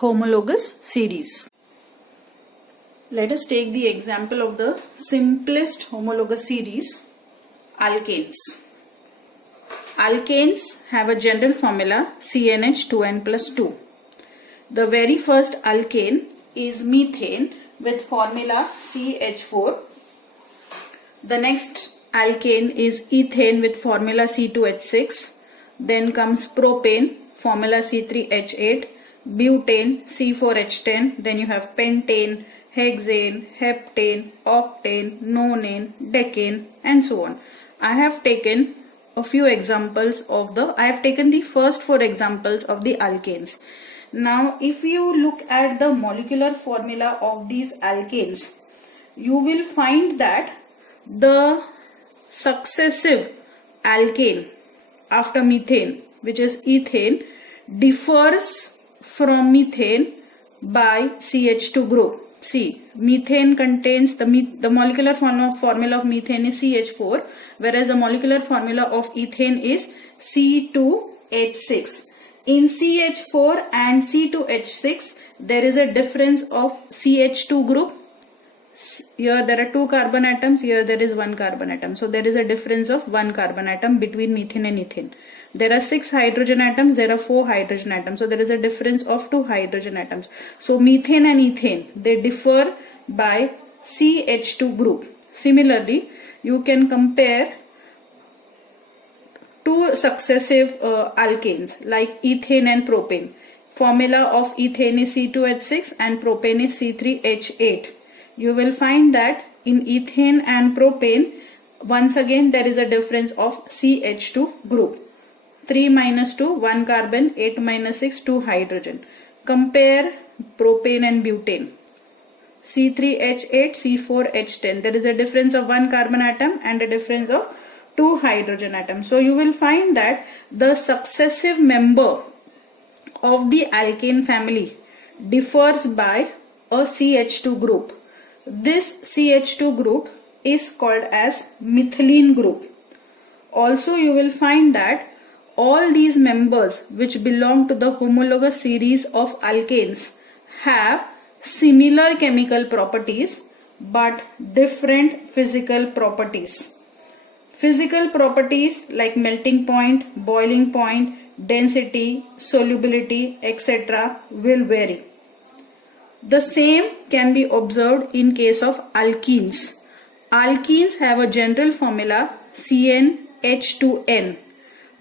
homologous series. Let us take the example of the simplest homologous series, alkanes. Alkanes have a general formula CnH2n plus 2. The very first alkane is methane with formula CH4. The next alkane is ethane with formula C2H6. Then comes propane, formula C3H8, butane, C4H10. Then you have pentane, hexane, heptane, octane, nonane, decane, and so on. I have taken the first 4 examples of the alkanes. Now, if you look at the molecular formula of these alkanes, you will find that the successive alkane after methane, which is ethane, differs from methane by CH2 group. See, methane contains the molecular formula of methane is CH4, whereas the molecular formula of ethane is C2H6. In CH4 and C2H6, there is a difference of CH2 group. Here there are 2 carbon atoms, here there is 1 carbon atom. So there is a difference of 1 carbon atom between methane and ethane. There are 6 hydrogen atoms, there are 4 hydrogen atoms. So there is a difference of 2 hydrogen atoms. So methane and ethane, they differ by CH2 group. Similarly, you can compare 2 successive alkanes like ethane and propane. Formula of ethane is C2H6 and propane is C3H8. You will find that in ethane and propane, once again there is a difference of CH2 group. 3 minus 2, 1 carbon, 8 minus 6, 2 hydrogen. Compare propane and butane. C3H8, C4H10. There is a difference of 1 carbon atom and a difference of 2 hydrogen atoms. So you will find that the successive member of the alkane family differs by a CH2 group. This CH2 group is called as methylene group. Also, you will find that all these members which belong to the homologous series of alkanes have similar chemical properties but different physical properties. Physical properties like melting point, boiling point, density, solubility, etc. will vary. The same can be observed in case of alkenes. Alkenes have a general formula CnH2n.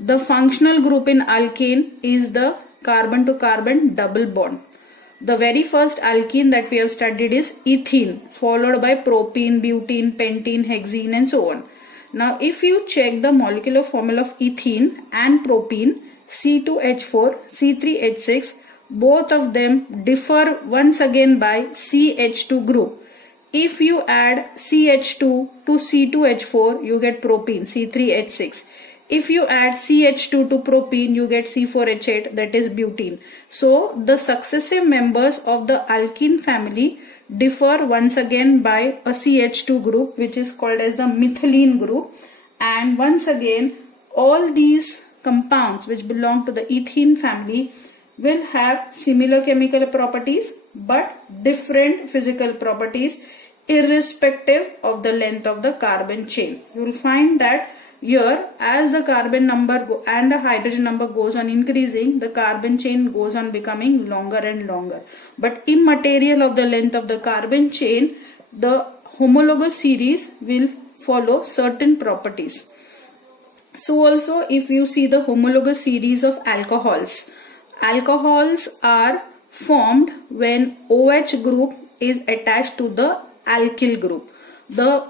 The functional group in alkane is the carbon to carbon double bond. The very first alkene that we have studied is ethene, followed by propene, butene, pentene, hexene, and so on. Now, if you check the molecular formula of ethene and propene, C2H4, C3H6, both of them differ once again by CH2 group. If you add CH2 to C2H4, you get propene, C3H6. If you add CH2 to propene, you get C4H8, that is butene. So, the successive members of the alkene family differ once again by a CH2 group, which is called as the methylene group. And once again, all these compounds which belong to the ethene family will have similar chemical properties but different physical properties irrespective of the length of the carbon chain. You will find that here, as the carbon number and the hydrogen number goes on increasing, the carbon chain goes on becoming longer and longer. But immaterial of the length of the carbon chain, the homologous series will follow certain properties. So also, if you see the homologous series of alcohols, alcohols are formed when OH group is attached to the alkyl group. The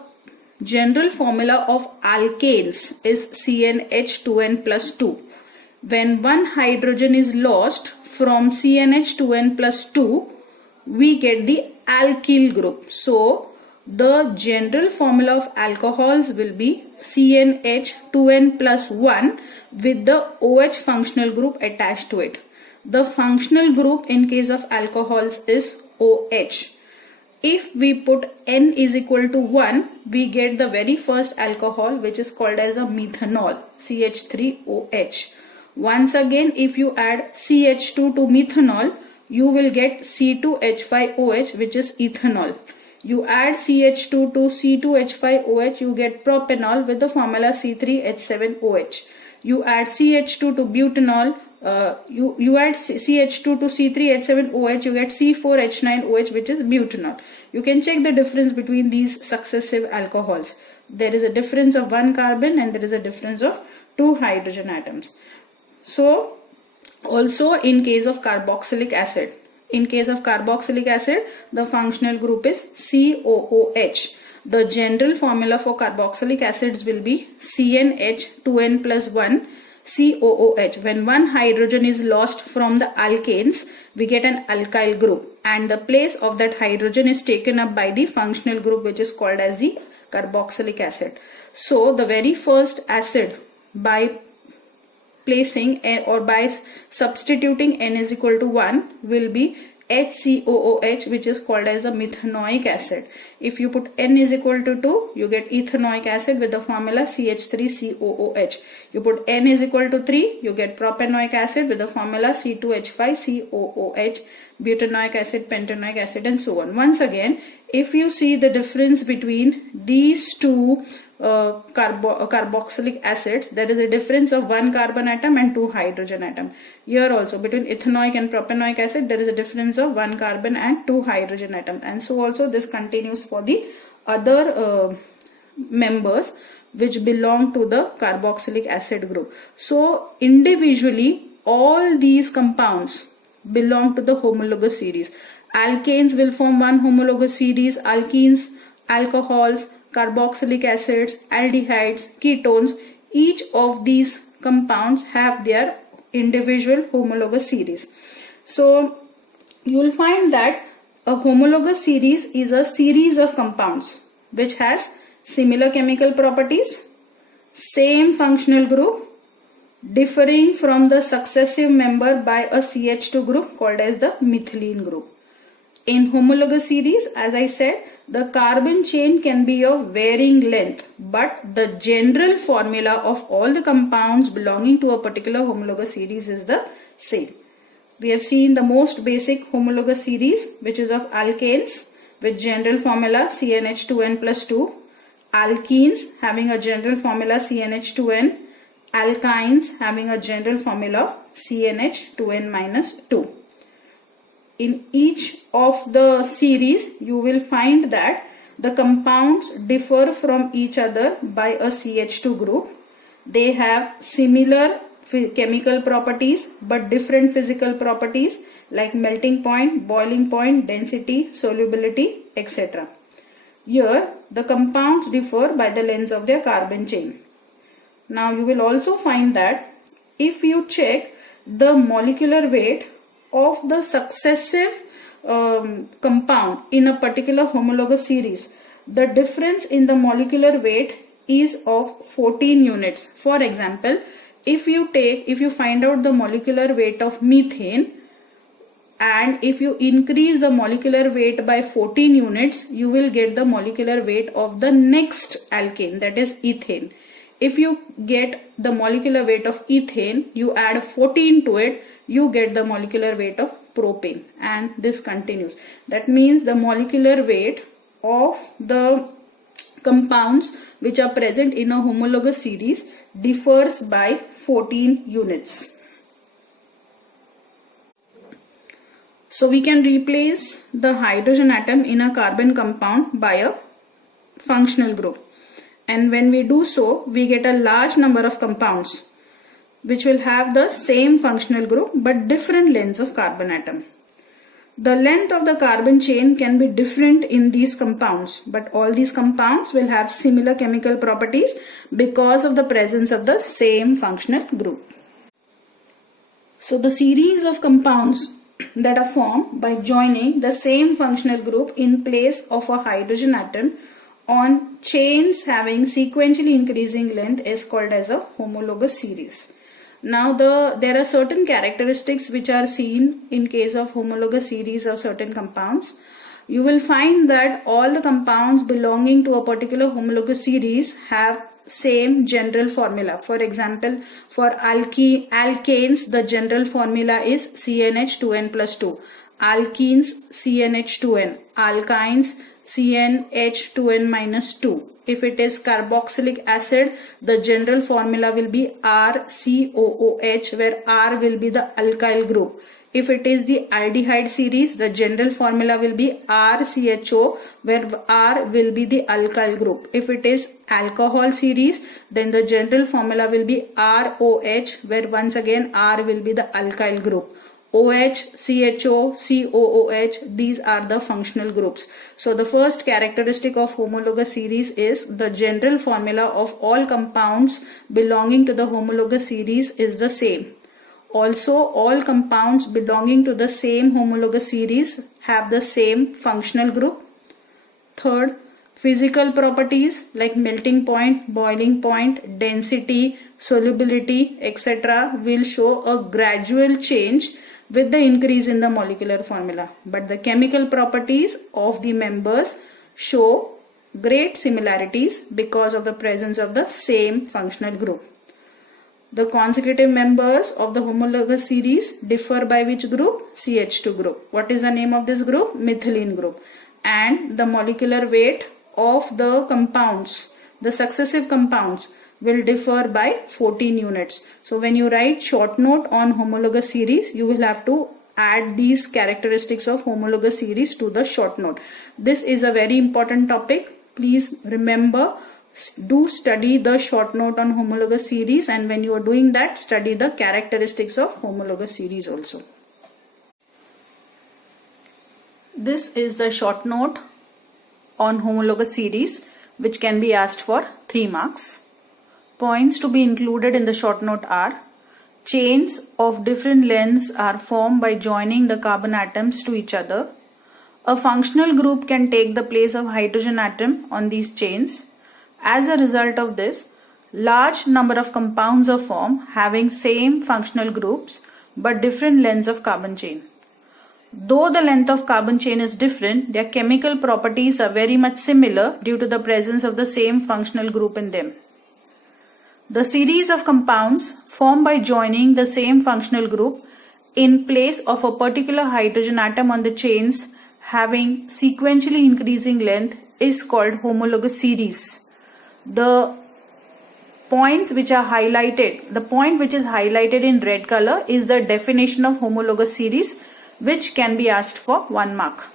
general formula of alkanes is CnH2n plus 2. When one hydrogen is lost from CnH2n plus 2, we get the alkyl group. So, the general formula of alcohols will be CnH2n plus 1 with the OH functional group attached to it. The functional group in case of alcohols is OH. If we put N is equal to 1, we get the very first alcohol, which is called as a methanol, CH3OH. Once again, if you add CH2 to methanol, you will get C2H5OH, which is ethanol. You add CH2 to C2H5OH, you get propanol with the formula C3H7OH. You add CH2 to butanol, you add CH2 to C3H7OH, you get C4H9OH, which is butanol. You can check the difference between these successive alcohols. There is a difference of 1 carbon and there is a difference of 2 hydrogen atoms. So also in case of carboxylic acid, the functional group is COOH. The general formula for carboxylic acids will be CnH2n plus 1 COOH. When one hydrogen is lost from the alkanes, we get an alkyl group, and the place of that hydrogen is taken up by the functional group, which is called as the carboxylic acid. So the very first acid, by placing or by substituting N is equal to 1, will be HCOOH, which is called as a methanoic acid. If you put N is equal to 2, you get ethanoic acid with the formula CH3COOH. You put N is equal to 3, you get propanoic acid with the formula C2H5COOH, butanoic acid, pentanoic acid, and so on. Once again, if you see the difference between these two carboxylic acids, there is a difference of 1 carbon atom and 2 hydrogen atom. Here also between ethanoic and propanoic acid, there is a difference of 1 carbon and 2 hydrogen atom, and so also this continues for the other members which belong to the carboxylic acid group. So individually all these compounds belong to the homologous series. Alkanes will form one homologous series, alkenes, alcohols, carboxylic acids, aldehydes, ketones. Each of these compounds have their individual homologous series. So you will find that a homologous series is a series of compounds which has similar chemical properties, same functional group, differing from the successive member by a CH2 group called as the methylene group. In homologous series, as I said, the carbon chain can be of varying length, but the general formula of all the compounds belonging to a particular homologous series is the same. We have seen the most basic homologous series, which is of alkanes with general formula CnH2n plus 2, alkenes having a general formula CnH2n, alkynes having a general formula of CnH2n minus 2. In each of the series, you will find that the compounds differ from each other by a CH2 group. They have similar chemical properties but different physical properties like melting point, boiling point, density, solubility, etc. Here, the compounds differ by the lengths of their carbon chain. Now, you will also find that if you check the molecular weight of the successive compound in a particular homologous series, the difference in the molecular weight is of 14 units. For example, if you find out the molecular weight of methane, and if you increase the molecular weight by 14 units, you will get the molecular weight of the next alkane, that is ethane. If you get the molecular weight of ethane, you add 14 to it, you get the molecular weight of propane, and this continues. That means the molecular weight of the compounds which are present in a homologous series differs by 14 units. So we can replace the hydrogen atom in a carbon compound by a functional group, and when we do so, we get a large number of compounds which will have the same functional group but different lengths of carbon atom. The length of the carbon chain can be different in these compounds, but all these compounds will have similar chemical properties because of the presence of the same functional group. So the series of compounds that are formed by joining the same functional group in place of a hydrogen atom on chains having sequentially increasing length is called as a homologous series. Now there are certain characteristics which are seen in case of homologous series of certain compounds. You will find that all the compounds belonging to a particular homologous series have same general formula. For example, for alkanes, the general formula is CnH2n plus 2. alkenes CnH2n, alkynes CnH2n-2. If it is carboxylic acid, the general formula will be RCOOH, where R will be the alkyl group. If it is the aldehyde series, the general formula will be RCHO, where R will be the alkyl group. If it is alcohol series, then the general formula will be ROH, where once again R will be the alkyl group. OH, CHO, COOH, these are the functional groups. So the first characteristic of homologous series is the general formula of all compounds belonging to the homologous series is the same. Also, all compounds belonging to the same homologous series have the same functional group. Third, physical properties like melting point, boiling point, density, solubility, etc. will show a gradual change with the increase in the molecular formula. But the chemical properties of the members show great similarities because of the presence of the same functional group. The consecutive members of the homologous series differ by which group? CH2 group. What is the name of this group? Methylene group. And the molecular weight of the compounds, the successive compounds, will differ by 14 units. So when you write short note on homologous series, you will have to add these characteristics of homologous series to the short note. This is a very important topic. Please remember, do study the short note on homologous series, and when you are doing that, study the characteristics of homologous series also. This is the short note on homologous series, which can be asked for 3 marks. Points to be included in the short note are: chains of different lengths are formed by joining the carbon atoms to each other. A functional group can take the place of hydrogen atom on these chains. As a result of this, large number of compounds are formed having same functional groups but different lengths of carbon chain. Though the length of carbon chain is different, their chemical properties are very much similar due to the presence of the same functional group in them. The series of compounds formed by joining the same functional group in place of a particular hydrogen atom on the chains having sequentially increasing length is called homologous series. The points which are highlighted, the point which is highlighted in red color is the definition of homologous series, which can be asked for 1 mark.